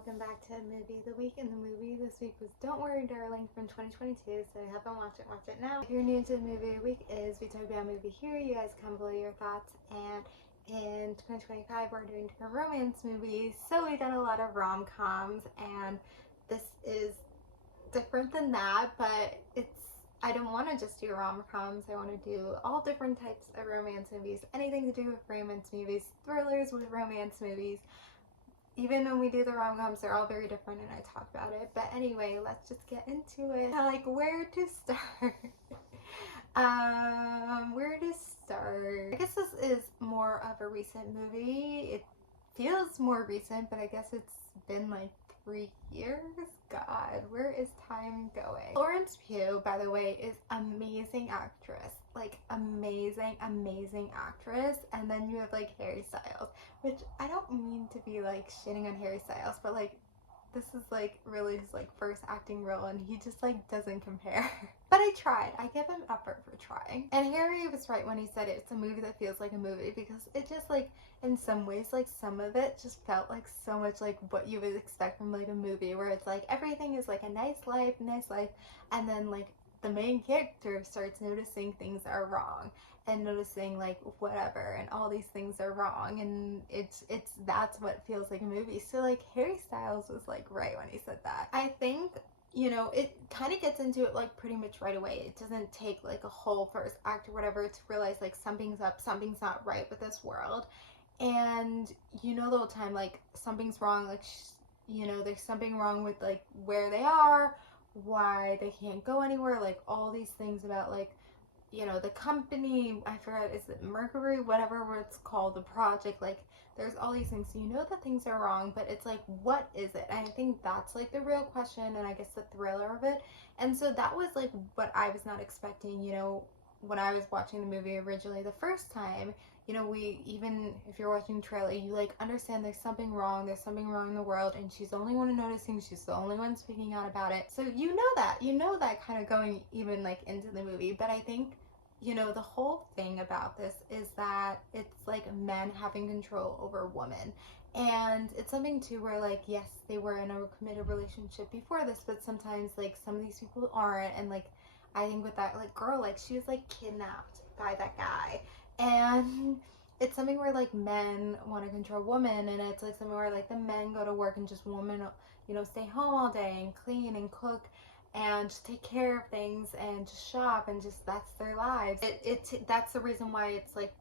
welcome back to Movie of the Week. And the movie this week was Don't Worry Darling from 2022, so if you haven't watched it, watch it now. If you're new to the Movie of the Week, we talk about a movie here, you guys come below your thoughts, and in 2025 we're doing different romance movies, so we've done a lot of rom-coms, and this is different than that, but I don't want to just do rom-coms. I want to do all different types of romance movies, anything to do with romance movies, thrillers with romance movies. Even when we do the rom-coms, they're all very different and I talk about it. But anyway, let's just get into it. Like, where to start? Where to start? I guess this is more of a recent movie. It feels more recent, but I guess it's been like 3 years. God, where is time going? Florence Pugh, by the way, is amazing actress. Like, amazing actress. And then you have like Harry Styles, which I don't mean to be like shitting on Harry Styles, but like this is like really his like first acting role and he just like doesn't compare. But I tried. I give him effort for trying. And Harry was right when he said it's a movie that feels like a movie, because it just like in some ways, like some of it just felt like so much like what you would expect from like a movie where it's like everything is like a nice life, and then like the main character starts noticing things are wrong and noticing like whatever and all these things are wrong, and it's that's what feels like a movie. So like Harry Styles was like right when he said that. I think, you know, it kind of gets into it like pretty much right away. It doesn't take like a whole first act or whatever to realize like something's up, something's not right with this world. And you know the whole time like something's wrong, like you know there's something wrong with like where they are, why they can't go anywhere, like all these things about like, you know, the company, I forgot, is it Mercury, whatever it's called, the project, like there's all these things, so you know that things are wrong, but it's like what is it? And I think that's like the real question, and I guess the thriller of it. And so that was like what I was not expecting, you know, when I was watching the movie originally the first time. You know, we, even if you're watching the trailer, you like understand there's something wrong in the world, and she's the only one noticing, she's the only one speaking out about it. So you know that kind of going even like into the movie. But I think, you know, the whole thing about this is that it's like men having control over women. And it's something too where like, yes, they were in a committed relationship before this, but sometimes like some of these people aren't. And like, I think with that like girl, like she was like kidnapped by that guy. And it's something where like men want to control women, and it's like something where like the men go to work and just women, you know, stay home all day and clean and cook and just take care of things and just shop, and just that's their lives. That's the reason why it's like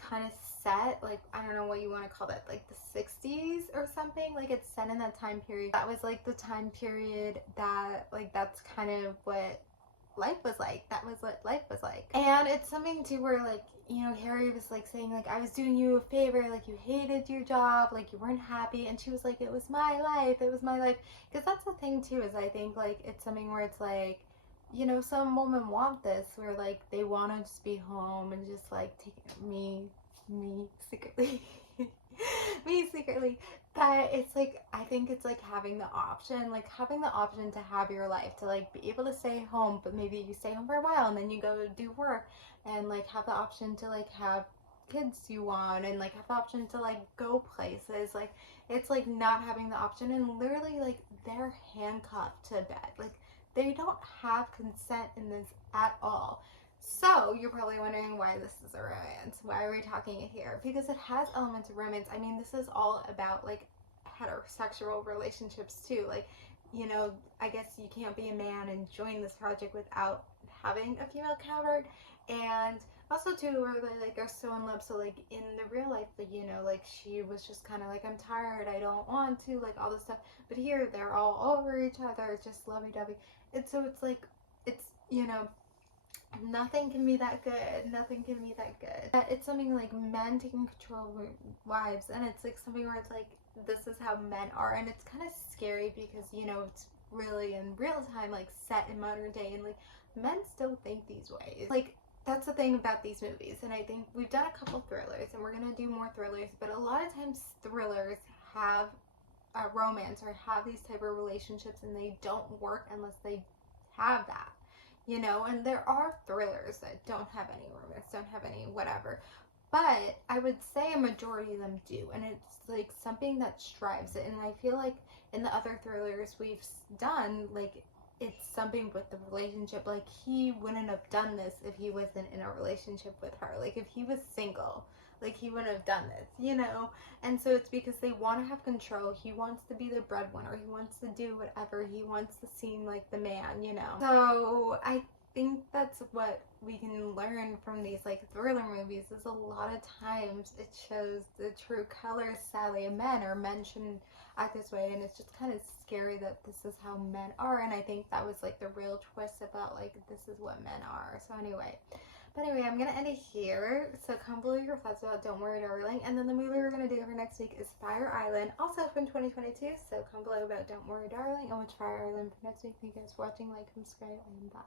kind of set, like I don't know what you want to call that, like the 60s or something. Like it's set in that time period. That was like the time period that like that's kind of what life was like. That was what life was like. And it's something too where like, you know, Harry was like saying like, I was doing you a favor, like you hated your job, like you weren't happy, and she was like, it was my life, because that's the thing too, is I think like it's something where it's like, you know, some women want this where like they want to just be home and just like take me secretly me secretly. But it's like, I think it's like having the option to have your life, to like be able to stay home, but maybe you stay home for a while and then you go do work, and like have the option to like have kids you want, and like have the option to like go places. Like it's like not having the option, and literally like they're handcuffed to bed. Like they don't have consent in this at all. So you're probably wondering why this is a romance. Why are we talking it here? Because it has elements of romance. I mean, this is all about like heterosexual relationships too. Like, you know, I guess you can't be a man and join this project without having a female counterpart. And also too, where they like are so in love. So like in the real life, like, you know, like she was just kind of like, I'm tired, I don't want to, like all this stuff. But here they're all over each other, just lovey-dovey. And so it's like, it's, you know, nothing can be that good. Nothing can be that good. It's something like men taking control of wives, and it's like something where it's like, this is how men are, and it's kind of scary because, you know, it's really in real time, like set in modern day, and like men still think these ways. Like that's the thing about these movies, and I think we've done a couple thrillers, and we're gonna do more thrillers, but a lot of times thrillers have a romance or have these type of relationships, and they don't work unless they have that. You know, and there are thrillers that don't have any romance, don't have any whatever. but I would say a majority of them do, and it's like something that strives it. And I feel like in the other thrillers we've done, like it's something with the relationship. Like he wouldn't have done this if he wasn't in a relationship with her. Like if he was single, like he wouldn't have done this, you know? And so it's because they want to have control. He wants to be the breadwinner. He wants to do whatever. He wants to seem like the man, you know? So I think that's what we can learn from these like thriller movies is a lot of times it shows the true colors, sadly, of men, or men shouldn't act this way, and it's just kind of scary that this is how men are. And I think that was like the real twist about like this is what men are. So anyway, I'm gonna end it here. So comment below your thoughts about Don't Worry Darling. And then the movie we're gonna do for next week is Fire Island, also from 2022. So comment below about Don't Worry Darling and watch Fire Island for next week. Thank you guys for watching, like, subscribe, and bye.